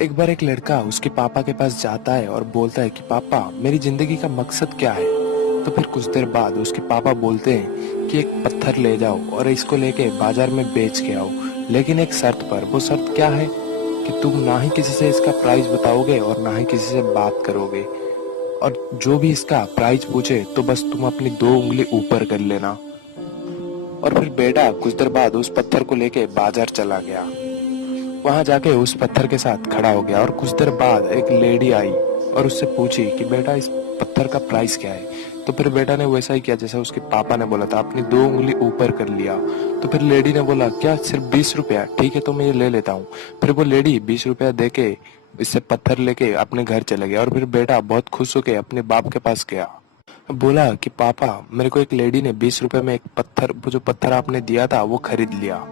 एक बार एक लड़का उसके पापा के पास जाता है और बोलता है कि पापा मेरी जिंदगी का मकसद क्या है। तो फिर कुछ देर बाद उसके पापा बोलते हैं कि एक पत्थर ले जाओ और इसको लेके बाजार में बेच के आओ, लेकिन एक शर्त पर। वो शर्त क्या है कि तुम ना ही किसी से इसका प्राइस बताओगे और ना ही किसी से बात करोगे, और जो भी इसका प्राइस पूछे तो बस तुम अपनी 2 उंगली ऊपर कर लेना। और फिर बेटा कुछ देर बाद उस पत्थर को लेके बाजार चला गया। वहां जाके उस पत्थर के साथ खड़ा हो गया और कुछ देर बाद एक लेडी आई और उससे पूछी कि बेटा इस पत्थर का प्राइस क्या है। तो फिर बेटा ने वैसा ही किया जैसा उसके पापा ने बोला था, अपनी 2 उंगली ऊपर कर लिया। तो फिर लेडी ने बोला क्या सिर्फ 20 रुपया, ठीक है तो मैं ये ले लेता हूँ। फिर वो लेडी 20 रुपया दे के इससे पत्थर लेके अपने घर चले गया। और फिर बेटा बहुत खुश होके अपने बाप के पास गया, बोला कि पापा मेरे को एक लेडी ने 20 रुपए में एक पत्थर, वो जो पत्थर आपने दिया था वो खरीद लिया।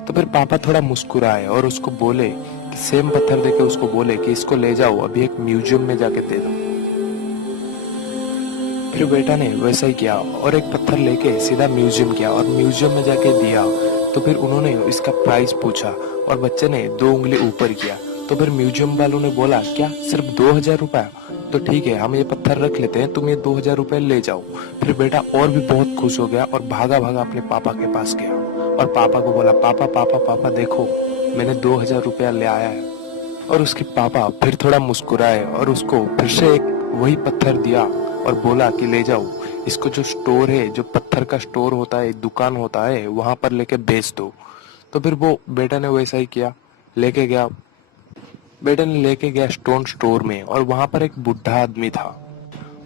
तो फिर पापा थोड़ा मुस्कुराए और उसको बोले कि सेम पत्थर देके उसको बोले कि इसको ले जाओ अभी एक म्यूजियम में जाके दे दो। फिर बेटा ने वैसा ही किया और एक पत्थर लेके सीधा म्यूजियम गया और म्यूजियम में जाके दिया। तो फिर उन्होंने इसका प्राइस पूछा और बच्चे ने 2 उंगली ऊपर किया। तो फिर म्यूजियम वालों ने बोला क्या सिर्फ 2000 रुपया, तो ठीक है हम ये पत्थर रख लेते हैं, तुम ये 2000 रुपये ले जाओ। फिर बेटा और भी बहुत खुश हो गया और भागा भागा अपने पापा के पास गया और पापा को बोला पापा पापा पापा देखो मैंने 2000 रुपया ले आया है। और उसके पापा फिर थोड़ा मुस्कुराए और उसको फिर से एक वही पत्थर दिया और बोला कि ले जाओ इसको, जो स्टोर है, जो पत्थर का स्टोर होता है, दुकान होता है, वहां पर लेके बेच दो। तो फिर वो बेटा ने वैसा ही किया, लेके गया। बेटा ने लेके गया स्टोन स्टोर में और वहां पर एक बुढ़ा आदमी था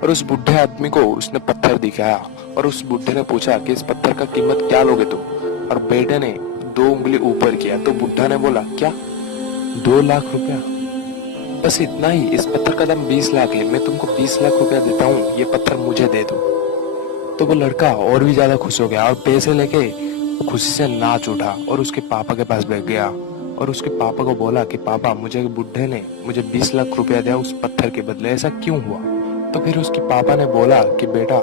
और उस बुढ़े आदमी को उसने पत्थर दिखाया और उस बुढ़े ने पूछा कि इस पत्थर का कीमत क्या लोगे तुम। और बेटे ने 2 उंगली ऊपर किया तो बुढ़ा ने बोला क्या 2 लाख रुपया, बस इतना ही, इस पत्थर का दाम 20 लाख है, मैं तुमको 20 लाख रुपया देता हूँ, ये पत्थर मुझे दे दो। तो वो लड़का और भी ज्यादा खुश हो गया और पैसे लेके वो खुशी से नाच उठा और उसके पापा के पास बैठ गया और उसके पापा को बोला कि पापा मुझे बुढ़े ने मुझे 20 लाख रुपया दिया उस पत्थर के बदले, ऐसा क्यों हुआ। तो फिर उसके पापा ने बोला कि बेटा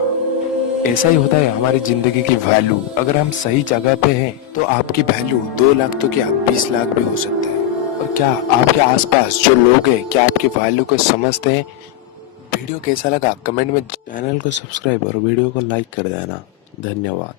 ऐसा ही होता है हमारी जिंदगी की वैल्यू, अगर हम सही जगह पे हैं तो आपकी वैल्यू 2 लाख तो क्या 20 लाख भी हो सकता है। और क्या आपके आसपास जो लोग हैं क्या आपकी वैल्यू को समझते हैं। वीडियो कैसा लगा कमेंट में, चैनल को सब्सक्राइब और वीडियो को लाइक कर देना। धन्यवाद।